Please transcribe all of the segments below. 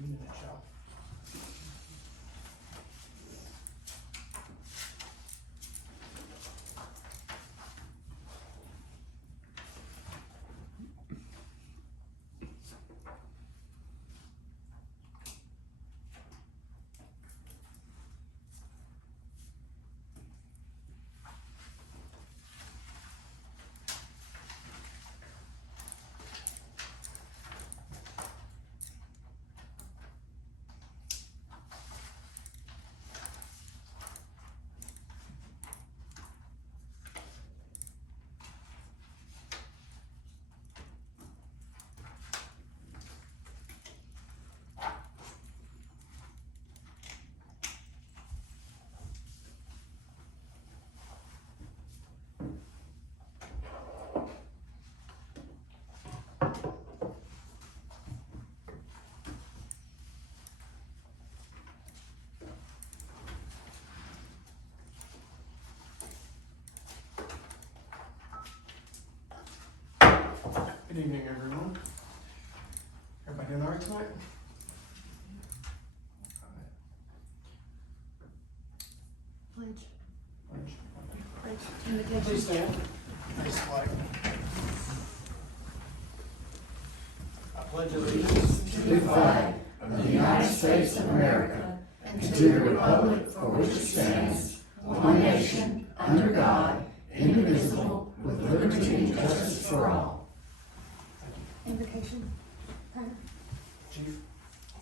2 minutes, y'all. Good evening, everyone. Everybody doing all right tonight? Pledge. Please stand. Nice flag. I pledge allegiance to the flag of the United States of America and to the republic for which it stands, one nation, under God, indivisible, with liberty and justice for all. Invocation. Chief.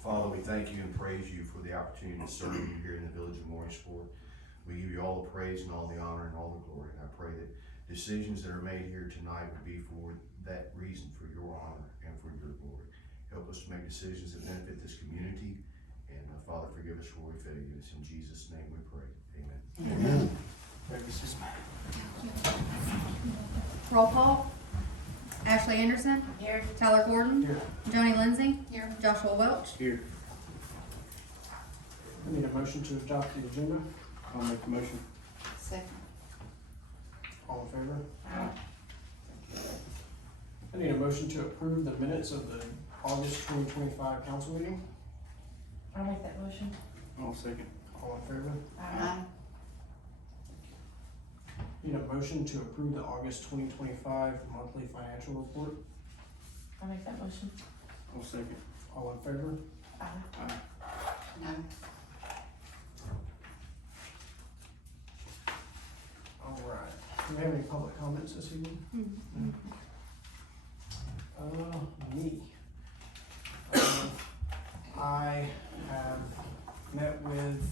Father, we thank you and praise you for the opportunity to serve you here in the village of Mooringsport. We give you all the praise and all the honor and all the glory. And I pray that decisions that are made here tonight would be for that reason, for your honor and for your glory. Help us to make decisions that benefit this community. And Father, forgive us where we fail you. It's in Jesus' name we pray. Amen. Amen. Roll call. Ashley Anderson. Here. Tyler Gordon. Here. Joni Lindsay. Here. Joshua Welch. Here. I need a motion to adopt the agenda. I'll make the motion. Second. All in favor? I need a motion to approve the minutes of the August 2025 council meeting. I'll make that motion. I'll second. All in favor? Aye. Need a motion to approve the August 2025 monthly financial report. I'll make that motion. I'll second. All in favor? Aye. Aye. No. All right. Do we have any public comments this evening? Me. I have met with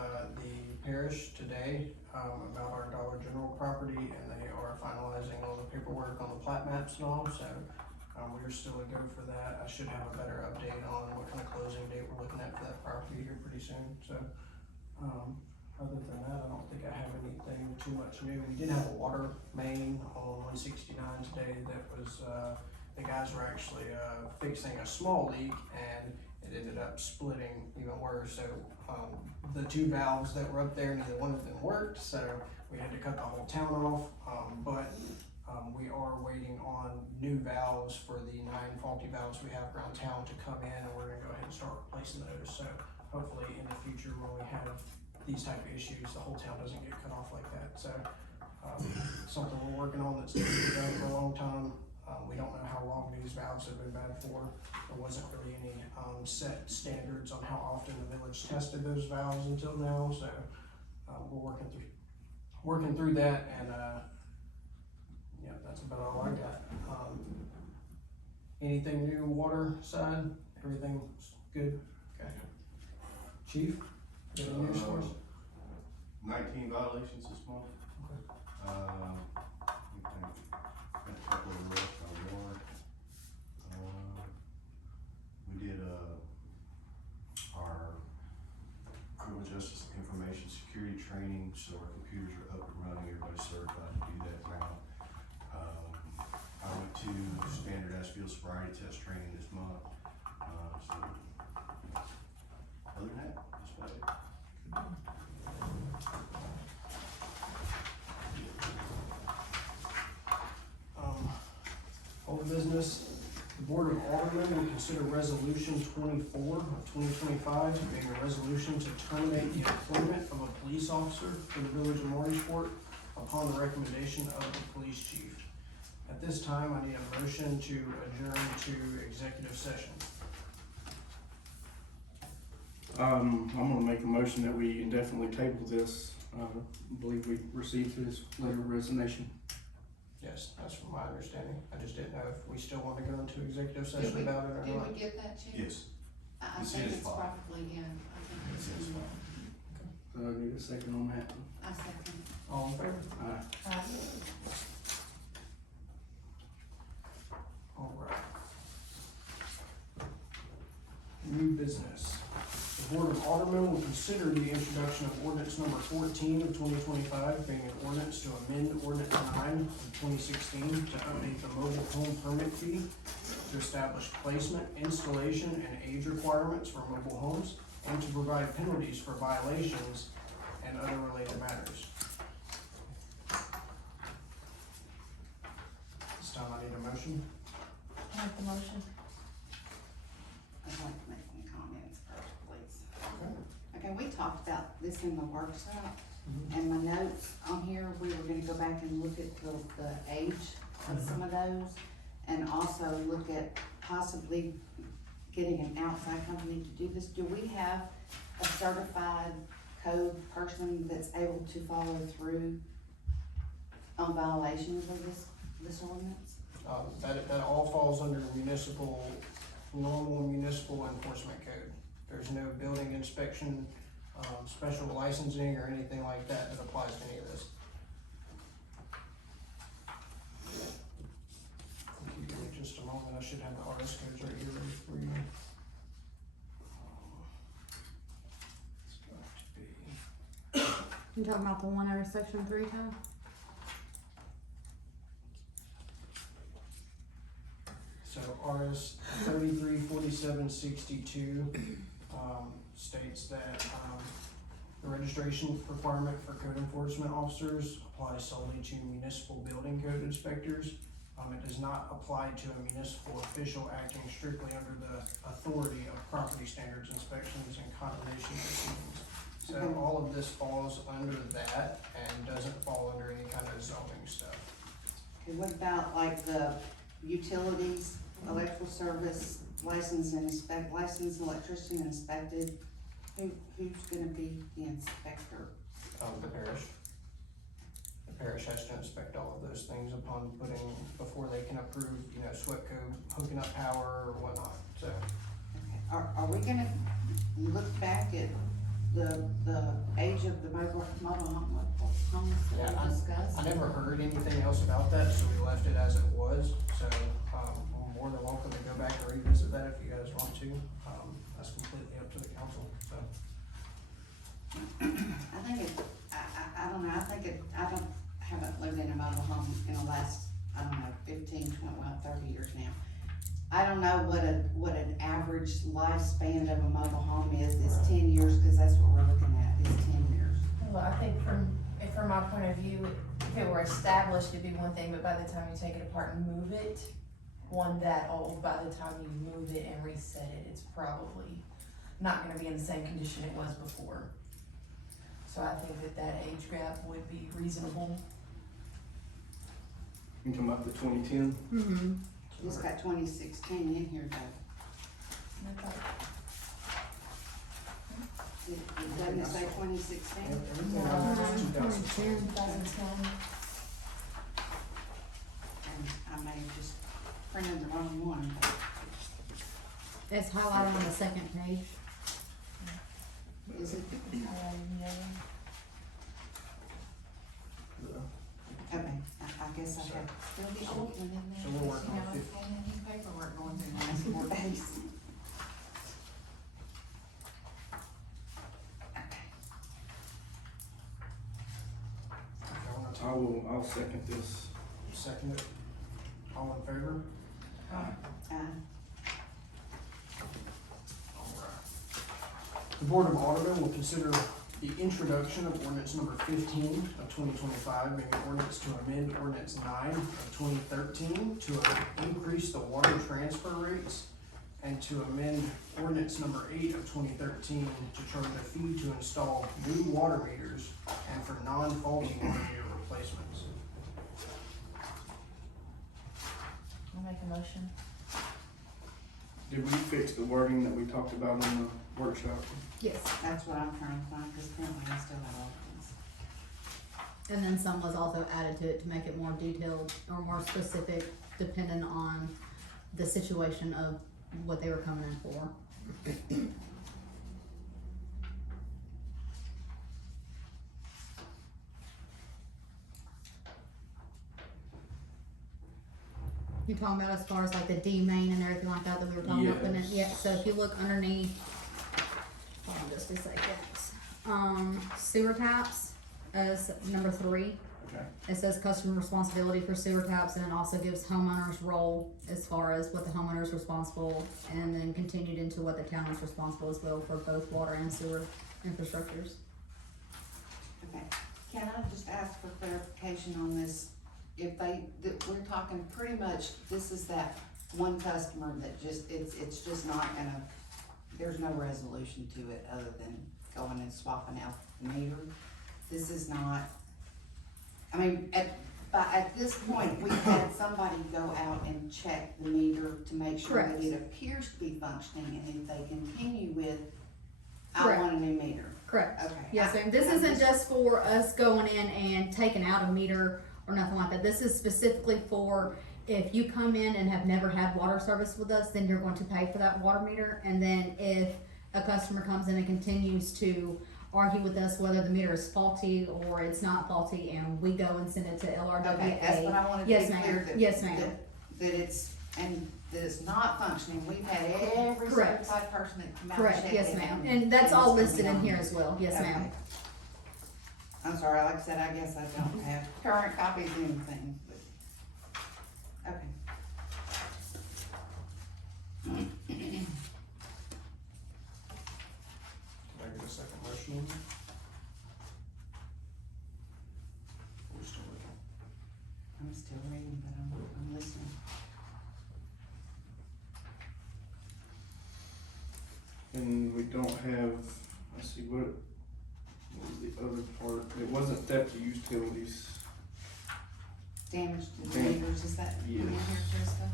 the parish today about our Dollar General property, and they are finalizing all the paperwork on the plat maps and all, so we're still a go for that. I should have a better update on what kind of closing date we're looking at for that property here pretty soon, so other than that, I don't think I have anything too much new. We did have a water main on 169 today that was, the guys were actually fixing a small leak, and it ended up splitting even worse. So the two valves that were up there, neither one of them worked, so we had to cut the whole town off. But we are waiting on new valves for the 9 faulty valves we have around town to come in, and we're gonna go ahead and start replacing those. So hopefully in the future, when we have these type of issues, the whole town doesn't get cut off like that. So something we're working on that's been done for a long time. We don't know how long these valves have been bad for. There wasn't really any set standards on how often the village tested those valves until now. So we're working through that, and yeah, that's about all I got. Anything new water side? Everything's good? Okay. Chief, you have any news for us? 19 violations this month. Okay. Got a couple of arrests on warrant. We did our criminal justice information security training, so our computers are up and running. Everybody's certified to do that now. I went to standard as-field sobriety test training this month. So other than that, that's about it. Old business, the Board of Aldermen will consider resolution 24 of 2025, being a resolution to terminate the employment of a police officer for the village of Mooringsport upon the recommendation of the police chief. At this time, I need a motion to adjourn to executive session. I'm gonna make a motion that we indefinitely table this. I believe we received his letter of resignation. Yes, that's from my understanding. I just didn't know if we still want to go into executive Did session we- about it or Did not. we get that, Chief? Yes. I It's think his it's file. probably in. I think It's it's his in. file. I need a second on that. I second. All in favor? Aye. All right. New business. The Board of Aldermen will consider the introduction of ordinance number 14 of 2025, being an ordinance to amend ordinance 9 of 2016 to update the mobile home permit fee to establish placement, installation, and age requirements for mobile homes, and to provide penalties for violations and other related matters. This time I need a motion. I make the motion. I'd like to make some comments first, please. Okay. Okay, we talked about this in the workshop, Mhm. and my notes on here, we were gonna go back and look at the age of some of those, and also look at possibly getting an outside company to do this. Do we have a certified code person that's able to follow through on violations of this ordinance? That all falls under normal municipal enforcement code. There's no building inspection, special licensing or anything like that that applies to any of this. If you give me just a moment, I should have the RS codes right here ready for you. It's got to be. You talking about the one over section 3, Todd? So RS 334762 states that the registration requirement for code enforcement officers applies solely to municipal building code inspectors. It does not apply to a municipal official acting strictly under the authority of property standards inspections and condemnation proceedings. So Okay. all of this falls under that and doesn't fall under any kind of zoning stuff. Okay, what about like the utilities, electrical service, licensed electrician inspected? Who's gonna be the inspector? The parish. The parish has to inspect all of those things before they can approve, SWEPCO hooking up power or whatnot, so. Okay, are we gonna look back at the age of the mobile homes Yeah, that we discussed? I never heard anything else about that, so we left it as it was, so, I'm more than welcome to go back and revisit that if you guys want to. That's completely up to the council, so. I think I don't know, haven't lived in a mobile home in the last, 15, 20, 30 years now. I don't know what an average lifespan of a mobile home is 10 years, cause that's what we're looking at, is 10 years. Well, I think from my point of view, if it were established, it'd be one thing, but by the time you take it apart and move it, one that old, by the time you move it and reset it, it's probably not gonna be in the same condition it was before. So I think that age gap would be reasonable. You talking about the 2010? Mm-hmm. It's got 2016 in here though. Doesn't it say 2016? Everything else is 2010. 2010. And I may have just printed the wrong one. It's highlighted on the second page. Is it? Yeah. Okay, I guess I have still the old one in there. So we're working on You know, 50. I had any paperwork going through the last 4 days. I'll second this. Second it. All in favor? The Board of Aldermen will consider the introduction of ordinance number 15 of 2025, being an ordinance to amend ordinance 9 of 2013 to increase the water transfer rates, and to amend ordinance number 8 of 2013 to charge a fee to install new water meters and for non-faulty water meter replacements. I'll make a motion. Did we fix the wording that we talked about in the workshop? Yes, That's what I'm trying to find, cause apparently I still have all things. and then some was also added to it to make it more detailed or more specific, depending on the situation of what they were coming in for. You're talking about as far as like the D main and everything like that that we were talking about putting in? Yes. Yeah, so if you look underneath, hold on just a second. Sewer taps as number 3. Okay. It says customer responsibility for sewer taps, and it also gives homeowners role as far as what the homeowner is responsible, and then continued into what the town is responsible as well for both water and sewer infrastructures. Okay, can I just ask for clarification on this? If we're talking pretty much, this is that one customer that just, it's just not gonna, there's no resolution to it other than going and swapping out the meter. This is not, I mean, at this point, we've had somebody go out and check the meter to make sure that Correct. it appears to be functioning, and if they continue with, I Correct. want a new meter. Correct. Okay. Yes, ma'am. This I'm isn't just for us going in and taking out a meter or nothing like that. This is specifically for if you come in and have never had water service with us, then you're going to pay for that water meter. And then if a customer comes in and continues to argue with us whether the meter is faulty or it's not faulty, and we go and send it to LRWA. Okay, that's what I wanted to Yes, be ma'am. clear, that. Yes, ma'am. That it's, and that it's not functioning, we've had every Correct. certified person that come out and Correct, check yes, it ma'am. out. And that's all it's listed gonna in be here on as well. Yes, Okay. ma'am. I'm sorry, like I said, I guess I don't have current copies of anything, but, okay. Can I get a second motion? We're still looking. I'm still reading, but I'm listening. And we don't have, let's see, what was the other part? It wasn't theft of utilities. Damage to the Damage. meters, is that in here, Yes. Krista?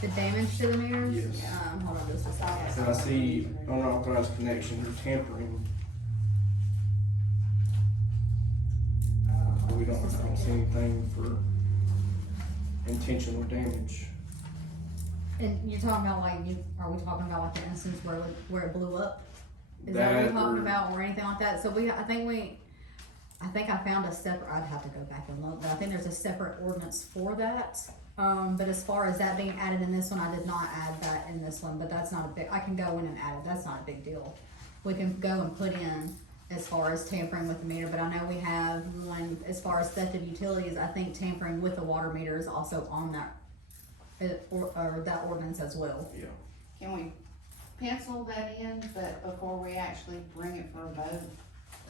The damage to the meters? Yes. Hold on just a second. And I see unauthorized connection or tampering. But we don't, I don't see anything for intentional damage. And you're talking about like, are we talking about like the instance where it blew up? Is that what you're talking about, or anything like that? So I think I found a separate, I'd have to go back and look, but I think there's a separate ordinance for that. But as far as that being added in this one, I did not add that in this one, but that's not a big, I can go in and add it, that's not a big deal. We can go and put in as far as tampering with the meter, but I know we have one, as far as theft of utilities, I think tampering with the water meter is also on that, or that ordinance as well. Yeah. Can we pencil that in, but before we actually bring it for a vote?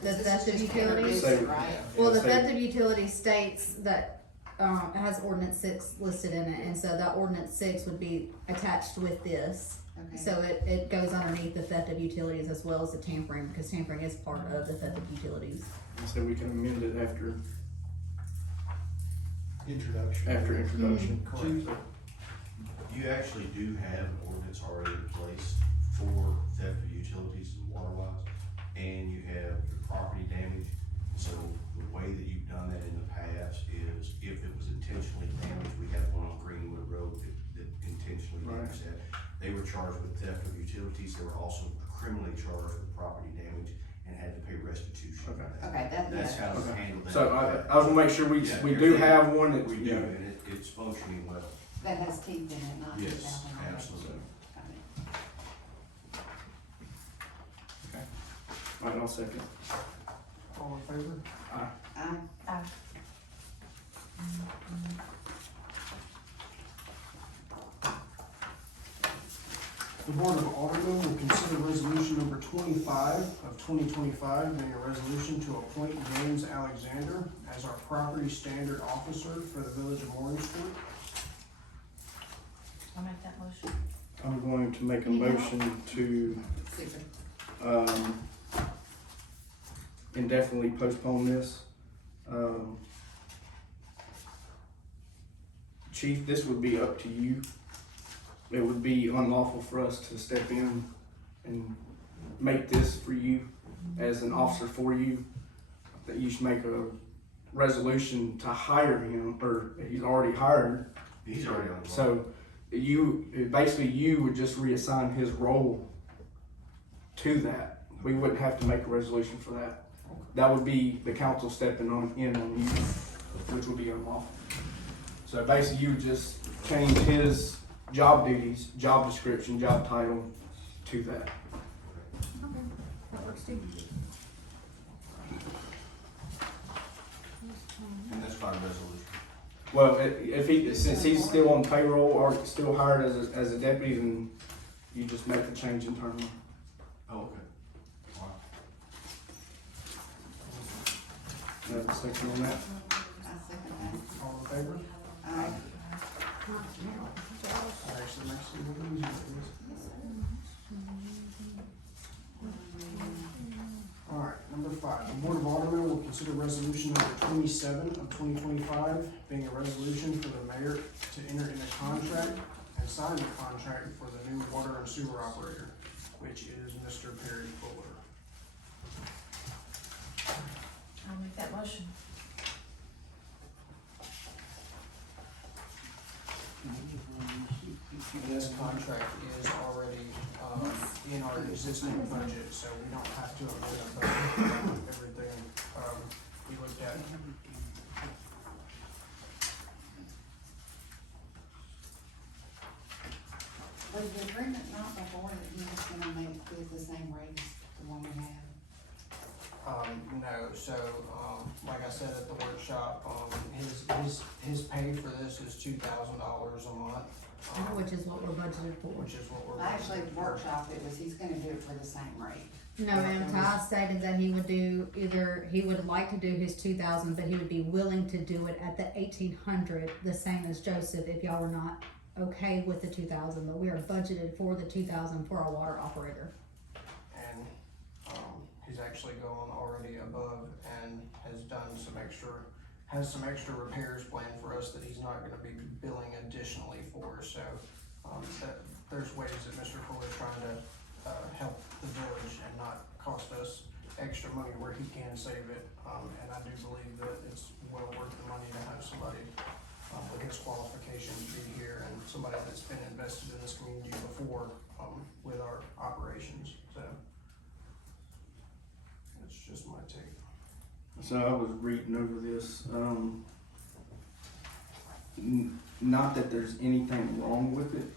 The This is theft of just utilities? introduce it, right? Well, the So- theft of utility states that, it has ordinance 6 listed in it, and so that ordinance 6 would be attached with this. Okay. So it goes underneath the theft of utilities as well as the tampering, because tampering is part of the theft of utilities. So we can amend it after Introduction. introduction. Correct. You actually do have an ordinance already in place for theft of utilities and water lines, and you have your property damage. So the way that you've done that in the past is if it was intentionally damaged, we had one on Greenwood Road that intentionally damaged that. They were charged with theft of utilities, they were also criminally charged with property damage and had to pay restitution. for that. Okay, That's how it's Okay. handled. So I was gonna make sure we do have one that We we do, do. and it's functioning well. That has teeth in it, not just Yes, out there. absolutely. Got it. All right, I'll second. All in favor? Aye. The Board of Aldermen will consider resolution number 25 of 2025, being a resolution to appoint James Alexander as our property standard officer for the village of Mooringsport. I'll make that motion. I'm going to make a motion to, indefinitely postpone this. Chief, this would be up to you. It would be unlawful for us to step in and make this for you as an officer for you. That you should make a resolution to hire him, or he's already hired. He's already on the. So you would just reassign his role to that. We wouldn't have to make a resolution for that. That would be the council stepping in on you, which would be unlawful. So basically you would just change his job duties, job description, job title to that. Okay, that works too. And that's not a resolution. Well, since he's still on payroll or still hired as a deputy, then you just make the change internally. Oh, okay. Wow. You have a second on that? I second that. All in favor? Aye. That actually makes it a little easier, please. Alright, number 5, the Board of Aldermen will consider resolution number 27 of 2025, being a resolution for the mayor to enter into contract and sign the contract for the new water and sewer operator, which is Mr. Perry Fuller. I'll make that motion. And this contract is already, in our existing budget, so we don't have to amend our budget. Everything, we looked at. Was the agreement not before that he was gonna make this the same rate as the one we had? No, so, like I said at the workshop, his pay for this is $2,000 a month. Which is what we're budgeted for. Which is what we're. Actually, the workshop, it was, he's gonna do it for the same rate. No, ma'am, Ty stated that he would do he would like to do his 2,000, but he would be willing to do it at the 1,800, the same as Joseph, if y'all were not okay with the 2,000, but we are budgeted for the 2,000 for our water operator. And, he's actually gone already above and has done has some extra repairs planned for us that he's not gonna be billing additionally for, so, there's ways that Mr. Fuller's trying to, help the village and not cost us extra money where he can save it, and I do believe that it's well worth the money to have somebody, with his qualifications be here, and somebody that's been invested in this community before, with our operations, so. That's just my take. So I was reading over this, not that there's anything wrong with it,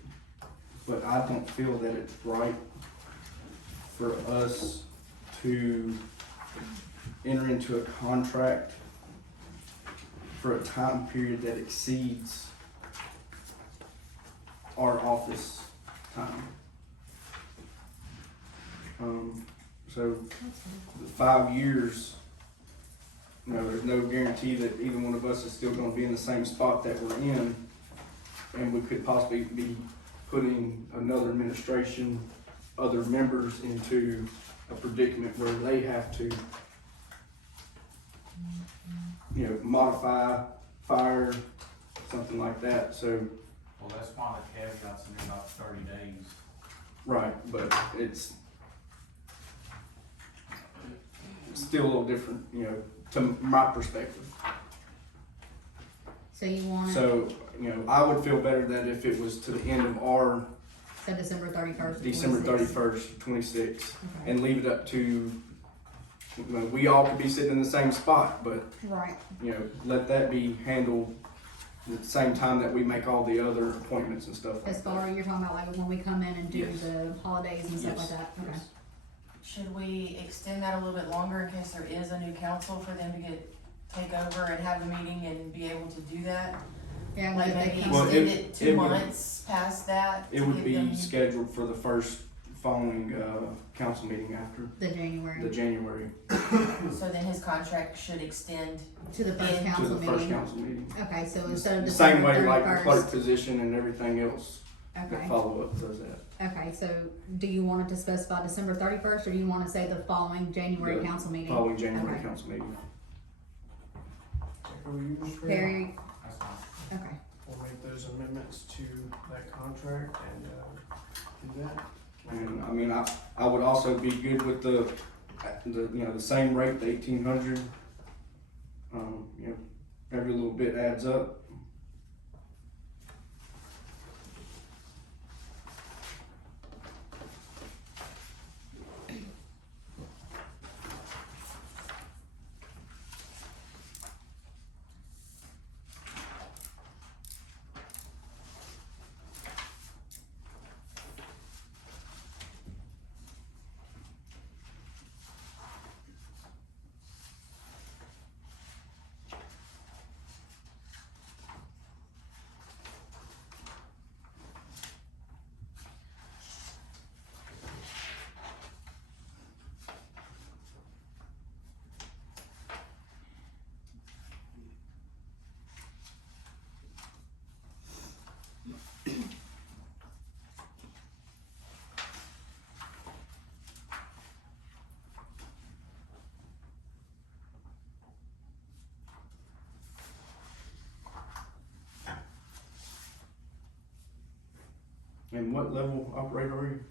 but I don't feel that it's right for us to enter into a contract for a time period that exceeds our office time. So the 5 years, you know, there's no guarantee that either one of us is still gonna be in the same spot that we're in. And we could possibly be putting another administration, other members into a predicament where they have to, you know, modify, fire, something like that, so. Well, that's one of the caveats in there about 30 days. Right, but it's still a little different, you know, to my perspective. So you want it, So, you know, I would feel better that if it was to the end of our so December 31st. December 26th. 31st, 26, Okay. and leave it up to, you know, we all could be sitting in the same spot, but, Right, you know, let that be handled at the same time that we make all the other appointments and stuff like as far that. as you're talking about like when we come in and do Yes. the holidays and stuff Yes. like that, okay. Yes. Should we extend that a little bit longer in case there is a new council for them to take over and have a meeting and be able to do that? Yeah, Like if they maybe come- Well, extend it- it it 2 would- months past that? It to would give be them- scheduled for the first following, council meeting after the January, the January, So then his contract should extend, to the first to to council the first meeting. council meeting. Okay, so instead of The same December way like the clerk 31st. position and everything else that Okay, follow up does that. okay, so do you want it to specify December 31st, or do you wanna say the following January The council meeting? Following January Okay. council meeting. Take over yours, Fred. Perry, That's fine. okay, We'll make those amendments to that contract and, do that. And I mean, I would also be good with the, you know, the same rate, the 1,800. You know, every little bit adds up. And what level operator are you?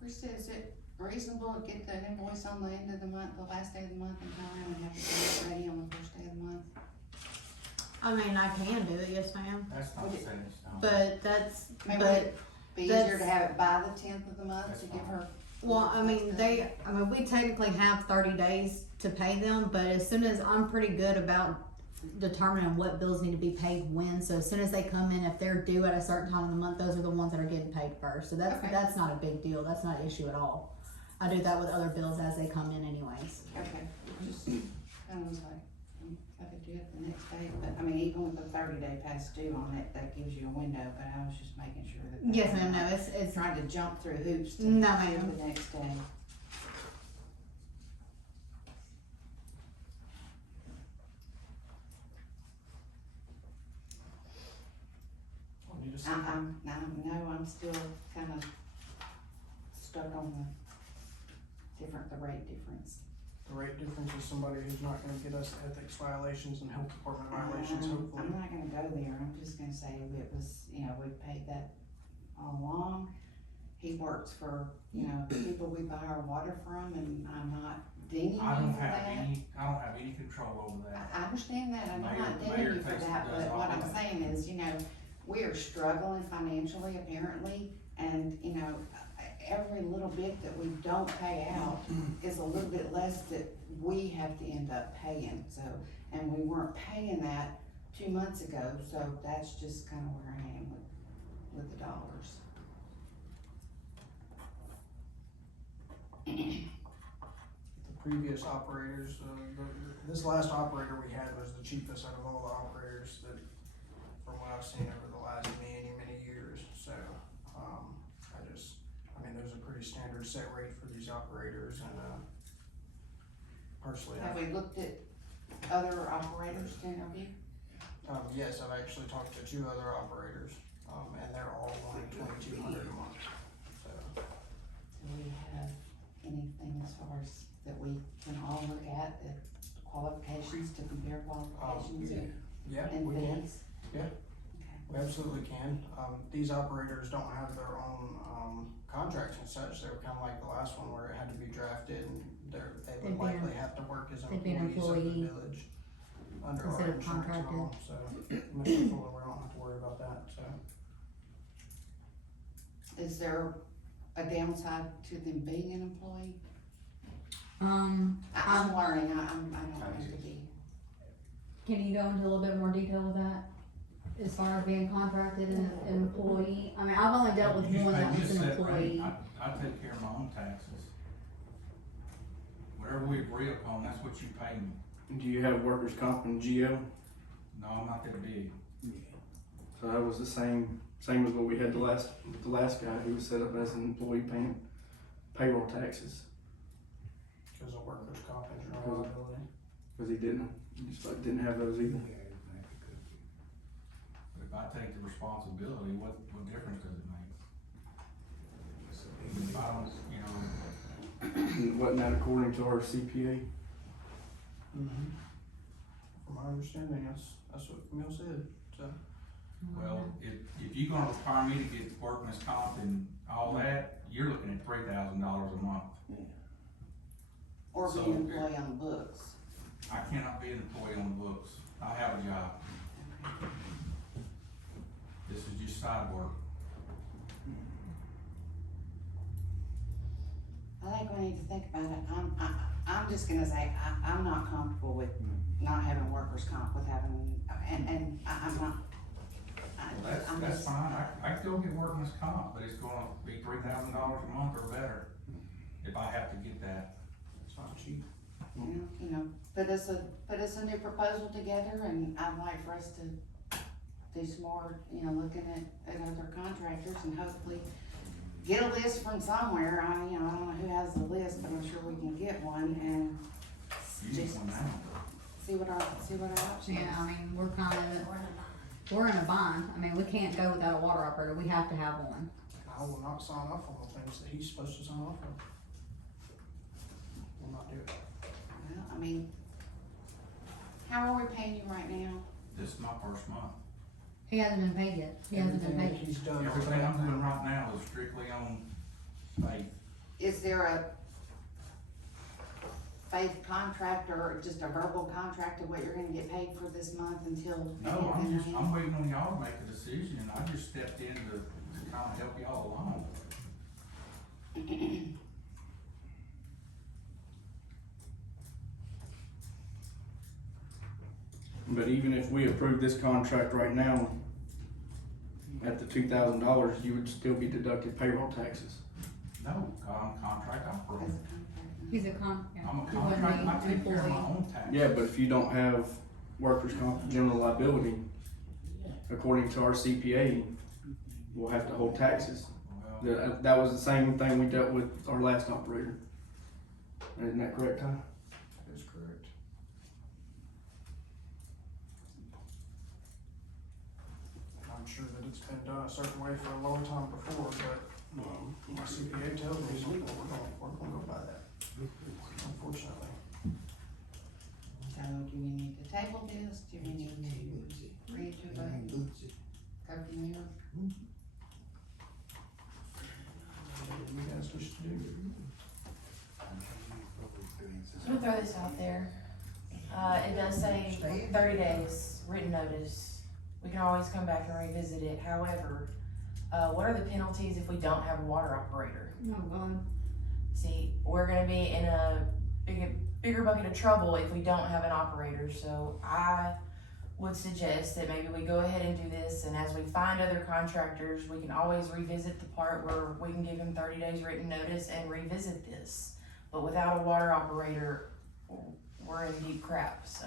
Chris, is it reasonable to get the invoice on the end of the month, the last day of the month in time, and have it ready on the first day of the month? I mean, I can do it, yes ma'am, That's not Would it- set in stone. but that's, Maybe but, Be easier to That's- have it by the 10th of the month That's to give fine. her. well, I mean, we technically have 30 days to pay them, but as soon as, I'm pretty good about determining what bills need to be paid when, so as soon as they come in, if they're due at a certain time of the month, those are the ones that are getting paid first, so Okay. that's not a big deal, that's not an issue at all. I do that with other bills as they come in anyways. Okay, just kind of was like, I could do it the next day, but I mean, even with the 30-day past due on it, that gives you a window, but I was just making sure that. Yes ma'am, no, it's, Trying to jump through hoops to do No, it ma'am. the next day. I'll need a I'm, second. I'm still kind of stuck on the rate difference. The rate difference is somebody who's not gonna get us ethics violations and health department violations, hopefully. I'm not gonna go there, I'm just gonna say it was, we paid that all along. He works for, the people we buy our water from, and I'm not dinging you I don't for have that. I don't have any control over that. I understand that, I'm Mayor- not mayor dinging you for takes- that, does but all what I'm that. saying is, we are struggling financially apparently, and, every little bit that we don't pay out is a little bit less that we have to end up paying, so, and we weren't paying that 2 months ago, so that's just kinda where I am with the dollars. The previous operators, this last operator we had was the cheapest out of all the operators that, from what I've seen over the last many, many years, so, there's a pretty standard set rate for these operators, and, personally, Have we looked at other operators to interview? yes, I've actually talked to 2 other operators, and they're all wanting 2,200 a month, so. Do we have anything as far as that we can all look at, the qualifications, to compare qualifications and Yeah, we can. fees? Yeah. Okay. We absolutely can. These operators don't have their own, contracts and such. They were kinda like the last one where it had to be drafted and they They'd would be likely have to work as they'd be an employees of the employee village. Under our instead of insurance and contracted. all, so, Mr. Fuller, we don't have to worry about that, so. Is there a downside to them being an employee? I'm I'm learning, I don't have to be. Can you go into a little bit more detail with that? As far as being contracted and an employee? I mean, I've only dealt with You- one they that was just an set rate. employee. I take care of my own taxes. Whatever we agree upon, that's what you pay me. Do you have workers' comp and GL? No, I'm not that big. So that was the same as what we had the last guy who was set up as an employee paying payroll taxes. Cause of workers' comp and general liability. Cause he didn't have those either. But if I take the responsibility, what difference does it make? If I don't, you know, And wasn't that according to our CPA? Mm-hmm. From my understanding, that's what Camille said, so. well, if you're gonna require me to get workman's comp and all that, you're looking at $3,000 a month. Or be So- an employee on the books. I cannot be an employee on the books. I have a job. This is just side work. I think we need to think about it. I'm just gonna say, I'm not comfortable with not having workers' comp, with having, and I'm not. Well, I'm that's just- fine. I can go get workman's comp, but it's gonna be $3,000 a month or better if I have to get that. It's not cheap. You know, put us a new proposal together, and I'd like for us to do some more, looking at other contractors and hopefully get a list from somewhere. I don't know who has the list, but I'm sure we can get one and You need one now. see what our options. Yeah, I mean, we're in a bind. I mean, we can't go without a water operator. We have to have one. I will not sign off on the things that he's supposed to sign off on. Will not do it. Well, I mean, how are we paying you right now? This is my first month. He hasn't been paid yet. He hasn't been Everything that paid. he's done. Everything I'm doing right now is strictly on faith. Is there a faith contract or just a verbal contract of what you're gonna get paid for this month until? No, I'm waiting on y'all to make a decision, and I just stepped in to kinda help y'all along. But even if we approve this contract right now, at the $2,000, you would still be deducted payroll taxes. No, I'm contract operator. He's a I'm a he wouldn't contract, be I take care of my employee. own taxes. Yeah, but if you don't have workers' comp and general liability, according to our CPA, we'll have to hold taxes. Well, That was the same thing we dealt with our last operator. Isn't that correct, Ty? That is correct. I'm sure that it's been done a certain way for a long time before, but, my CPA tells me something, we're gonna go by that, unfortunately. So do we need to table this? Do we need to read to vote? Go from there? Whatever you guys wish to do. I'm gonna throw this out there. It does say 30 days written notice. We can always come back and revisit it. However, what are the penalties if we don't have a water operator? Oh, God. See, we're gonna be in a bigger bucket of trouble if we don't have an operator. So I would suggest that maybe we go ahead and do this, and as we find other contractors, we can always revisit the part where we can give them 30 days written notice and revisit this. But without a water operator, we're in deep crap, so.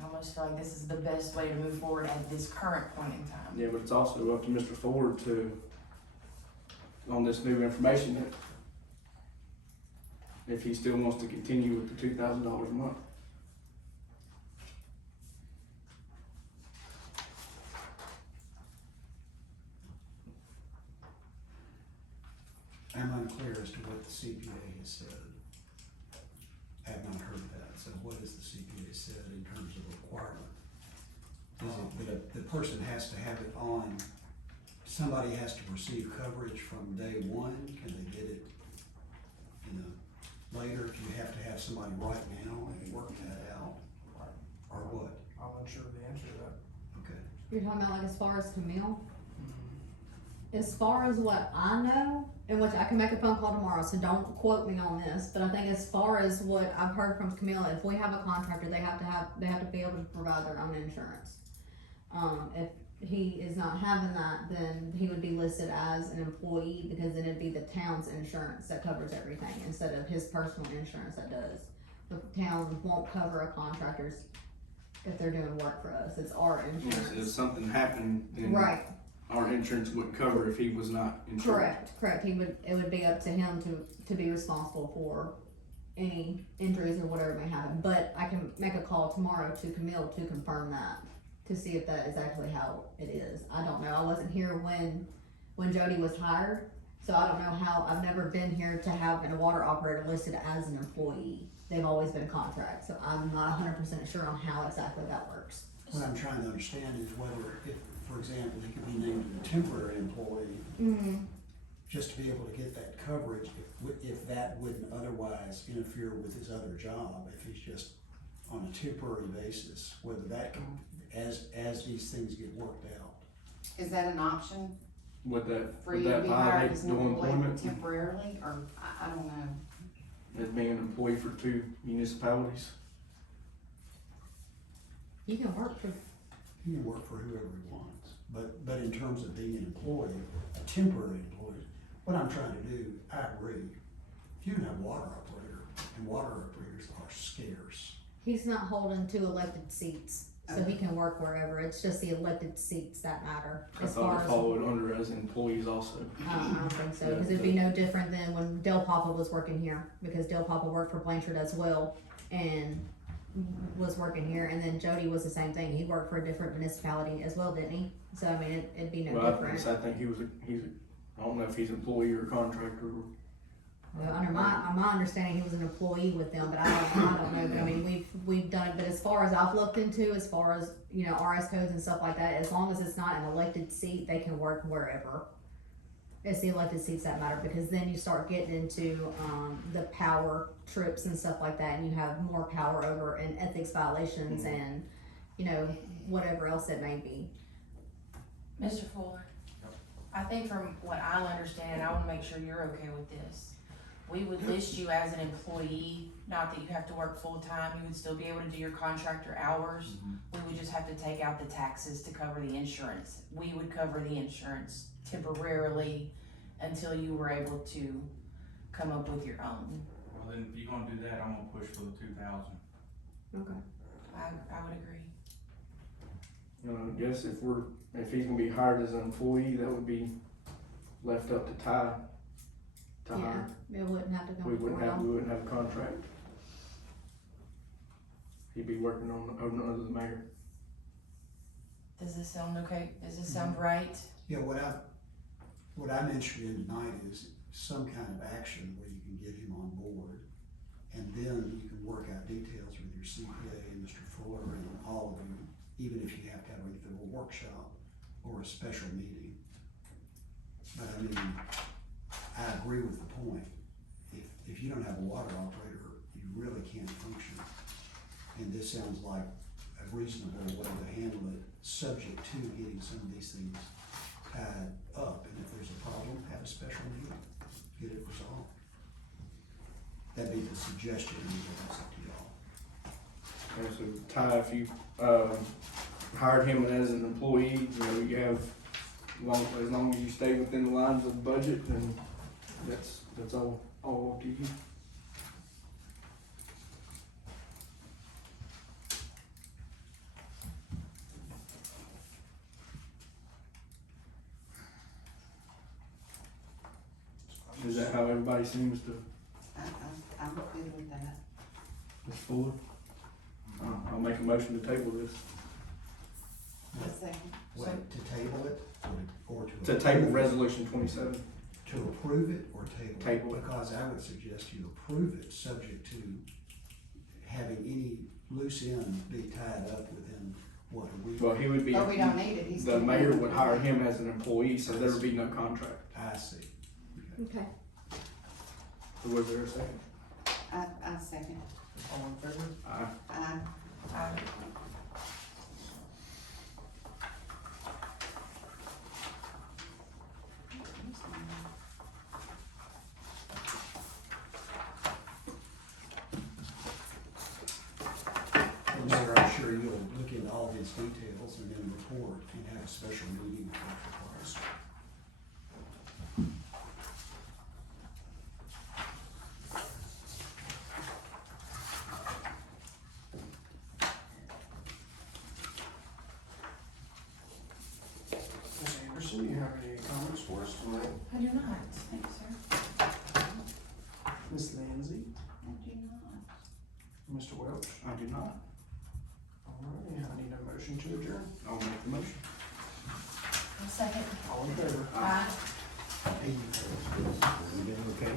I almost feel like this is the best way to move forward at this current point in time. Yeah, but it's also up to Mr. Ford on this new information, if he still wants to continue with the $2,000 a month. I'm unclear as to what the CPA has said. I have not heard that, so what has the CPA said in terms of requirement? Is it that the person has to have it on, somebody has to receive coverage from day one? Can they get it, later if you have to have somebody right now and work that out? Or what? I'm unsure of the answer to that. Okay. You're talking about like as far as Camille? As far as what I know, in which I can make a phone call tomorrow, so don't quote me on this, but I think as far as what I've heard from Camille, if we have a contractor, they have to be able to provide their own insurance. If he is not having that, then he would be listed as an employee, because then it'd be the town's insurance that covers everything instead of his personal insurance that does. The town won't cover a contractor's if they're doing work for us. It's our insurance. If something happened, then Right. our insurance wouldn't cover if he was not insured. Correct. It would be up to him to be responsible for any injuries or whatever may happen. But I can make a call tomorrow to Camille to confirm that, to see if that is actually how it is. I don't know. I wasn't here when Jody was hired, so I don't know how. I've never been here to have a water operator listed as an employee. They've always been contract, so I'm not 100% sure on how exactly that works. What I'm trying to understand is whether, if, for example, he could be named a temporary employee, Mm-hmm. just to be able to get that coverage, if that wouldn't otherwise interfere with his other job, if he's just on a temporary basis, whether that can, as these things get worked out. Is that an option Would that, for would you to that be hired violate as an dual employee employment temporarily, or, I don't know. as being an employee for two municipalities? You can work for. He can work for whoever he wants, but in terms of being an employee, a temporary employee, what I'm trying to do, I agree. If you don't have a water operator, and water operators are scarce. He's not holding two elected seats, so he can work wherever. It's just the elected seats that matter. I As thought far it as followed under as employees also. I don't think so, Yeah, because it'd be no different than when Del Papa was working here, because Del Papa worked for Blanchard as well, and was working here, and then Jody was the same thing. He worked for a different municipality as well, didn't he? So I mean, it'd be no Well, different. I think I don't know if he's employee or contractor. Well, under my understanding, he was an employee with them, but I don't know. But I mean, we've done it. But as far as I've looked into, as far as RS codes and stuff like that, as long as it's not an elected seat, they can work wherever. It's the elected seats that matter, because then you start getting into the power trips and stuff like that, and you have more power over and ethics violations and whatever else it may be. Mr. Fuller, I think from what I understand, I wanna make sure you're okay with this. We would list you as an employee, not that you have to work full-time, you would still be able to do your contractor hours. We would just have to take out the taxes to cover the insurance. We would cover the insurance temporarily until you were able to come up with your own. Well, then if you're gonna do that, I'm gonna push for the 2,000. Okay. I would agree. I guess if he's gonna be hired as an employee, that would be left up to Ty. To Yeah, hire. it wouldn't have to come We wouldn't forward. have a contract. He'd be working under the mayor. Does this sound okay? Does this sound right? Yeah, what I'm interested in tonight is some kind of action where you can get him on board, and then you can work out details with your CPA and Mr. Fuller and all of you, even if you have to have either a workshop or a special meeting. But I mean, I agree with the point. If you don't have a water operator, you really can't function. And this sounds like a reasonable way to handle it, subject to getting some of these things tied up. And if there's a problem, have a special meeting, get it resolved. That'd be the suggestion, and that's up to y'all. And so Ty, if you hired him as an employee, you have as long as you stay within the lines of the budget, then that's all up to you. Is that how everybody seems to? I'm good with that. Ms. Fuller? I'll make a motion to table this. A second. Wait, to table it, or To table resolution 27. To approve it or table it? Table it. Because I would suggest you approve it, subject to having any loose end be tied up within what, a week? Well, he would be, But we don't need it, he's. the mayor would hire him as an employee, so there would be no contract. I see. Okay. So was there a second? I second. All in favor? I, Mayor, I'm sure you'll look into all these details and then report and have a special meeting if requires. Ms. Anderson, do you have any comments for us tonight? I do not, thank you, sir. Ms. Lindsay? I do not. Mr. Welch? I do not. Alrighty, I need a motion to adjourn. I'll make the motion. I'll second. All in favor? Aye. Hey, you doing okay?